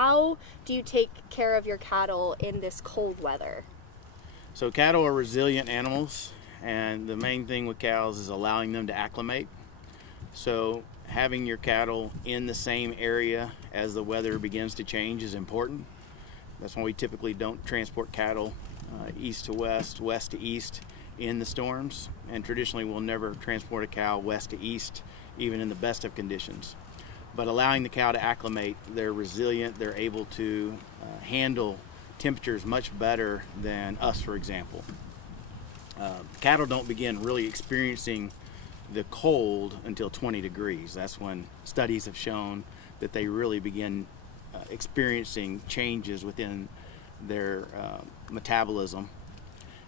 how do you take care of your cattle in this cold weather? So cattle are resilient animals, and the main thing with cows is allowing them to acclimate. So having your cattle in the same area as the weather begins to change is important. That's why we typically don't transport cattle east to west, west to east in the storms, and traditionally we'll never transport a cow west to east even in the best of conditions. But allowing the cow to acclimate, they're resilient, they're able to handle temperatures much better than us, for example. Cattle don't begin really experiencing the cold until 20 degrees. That's when studies have shown that they really begin experiencing changes within their metabolism,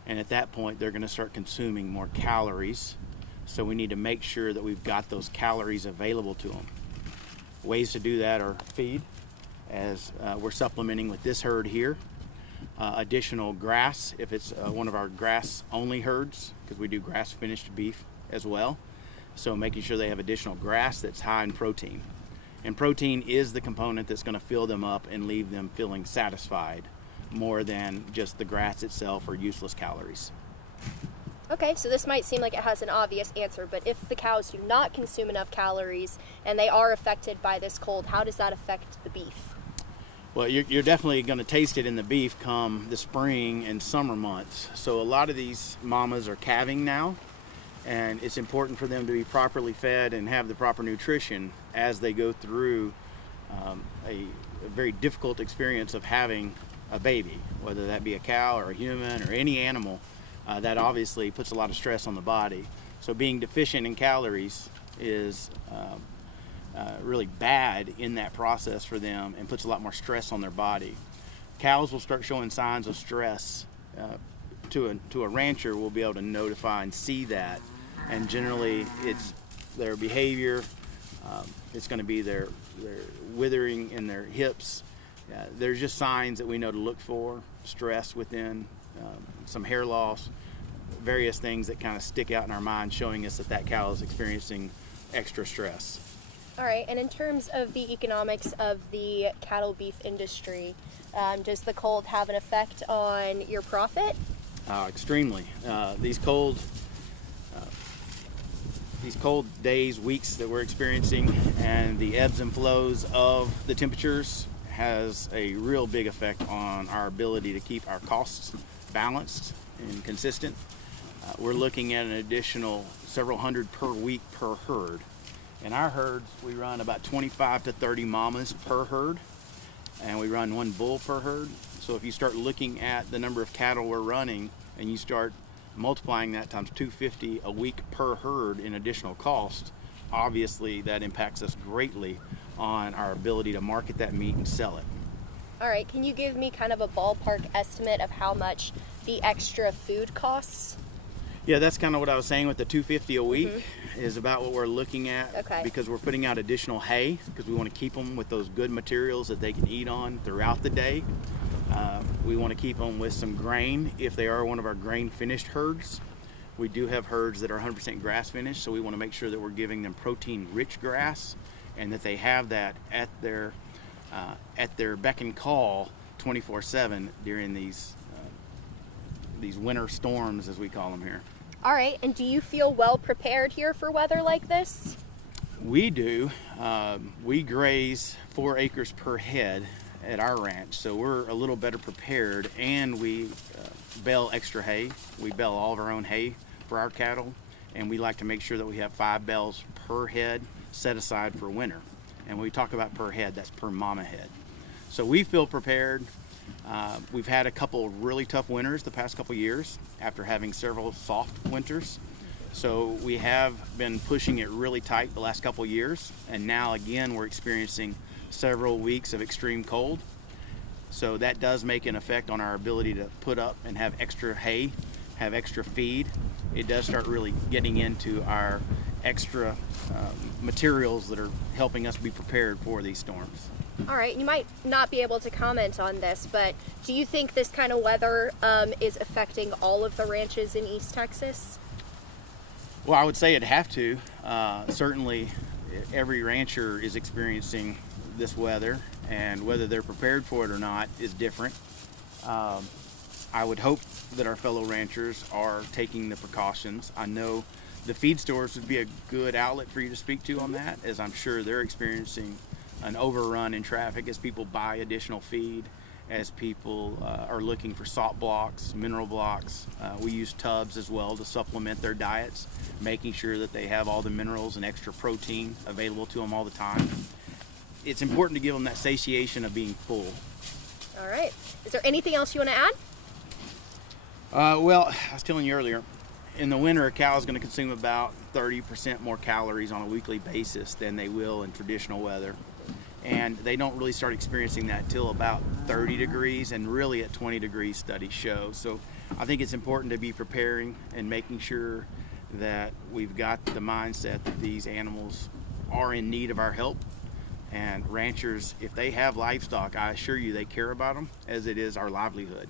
and at that point they're going to start consuming more calories. So we need to make sure that we've got those calories available to them. Ways to do that are feed, as we're supplementing with this herd here. Additional grass, if it's one of our grass only herds, because we do grass finished beef as well. So making sure they have additional grass that's high in protein. And protein is the component that's going to fill them up and leave them feeling satisfied more than just the grass itself or useless calories. Okay, so this might seem like it has an obvious answer, but if the cows do not consume enough calories and they are affected by this cold, how does that affect the beef? Well, you're definitely going to taste it in the beef come the spring and summer months. So a lot of these mamas are calving now, and it's important for them to be properly fed and have the proper nutrition as they go through a very difficult experience of having a baby, whether that be a cow or a human or any animal. That obviously puts a lot of stress on the body. So being deficient in calories is really bad in that process for them and puts a lot more stress on their body. Cows will start showing signs of stress. To a rancher will be able to notify and see that, and generally it's their behavior, it's going to be their withering in their hips. There's just signs that we know to look for: stress within, some hair loss, various things that kind of stick out in our mind showing us that that cow is experiencing extra stress. All right, and in terms of the economics of the cattle beef industry, does the cold have an effect on your profit? Extremely. These cold days, weeks that we're experiencing, and the ebbs and flows of the temperatures has a real big effect on our ability to keep our costs balanced and consistent. We're looking at an additional several hundred per week per herd. In our herds, we run about 25 to 30 mamas per herd, and we run one bull per herd. So if you start looking at the number of cattle we're running and you start multiplying that times 250 a week per herd in additional cost, obviously that impacts us greatly on our ability to market that meat and sell it. All right, can you give me kind of a ballpark estimate of how much the extra food costs? Yeah, that's kind of what I was saying with the 250 a week is about what we're looking at. Okay. Because we're putting out additional hay because we want to keep them with those good materials that they can eat on throughout the day. We want to keep them with some grain if they are one of our grain finished herds. We do have herds that are 100% grass finished, so we want to make sure that we're giving them protein rich grass and that they have that at their beck and call 24/7 during these winter storms, as we call them here. All right, and do you feel well prepared here for weather like this? We do. We graze 4 acres per head at our ranch, so we're a little better prepared, and we bale extra hay. We bale all of our own hay for our cattle, and we like to make sure that we have 5 bales per head set aside for winter. And when we talk about per head, that's per mama head. So we feel prepared. We've had a couple really tough winters the past couple years after having several soft winters. So we have been pushing it really tight the last couple years, and now again we're experiencing several weeks of extreme cold. So that does make an effect on our ability to put up and have extra hay, have extra feed. It does start really getting into our extra materials that are helping us be prepared for these storms. All right, you might not be able to comment on this, but do you think this kind of weather is affecting all of the ranches in East Texas? Well, I would say it'd have to. Certainly every rancher is experiencing this weather, and whether they're prepared for it or not is different. I would hope that our fellow ranchers are taking the precautions. I know the feed stores would be a good outlet for you to speak to on that, as I'm sure they're experiencing an overrun in traffic as people buy additional feed, as people are looking for salt blocks, mineral blocks. We use tubs as well to supplement their diets, making sure that they have all the minerals and extra protein available to them all the time. It's important to give them that satiation of being full. All right. Is there anything else you want to add? Well, I was telling you earlier, in the winter, a cow is going to consume about 30% more calories on a weekly basis than they will in traditional weather. And they don't really start experiencing that till about 30 degrees, and really at 20 degrees studies show. So I think it's important to be preparing and making sure that we've got the mindset that these animals are in need of our help. And ranchers, if they have livestock, I assure you they care about them as it is our livelihood.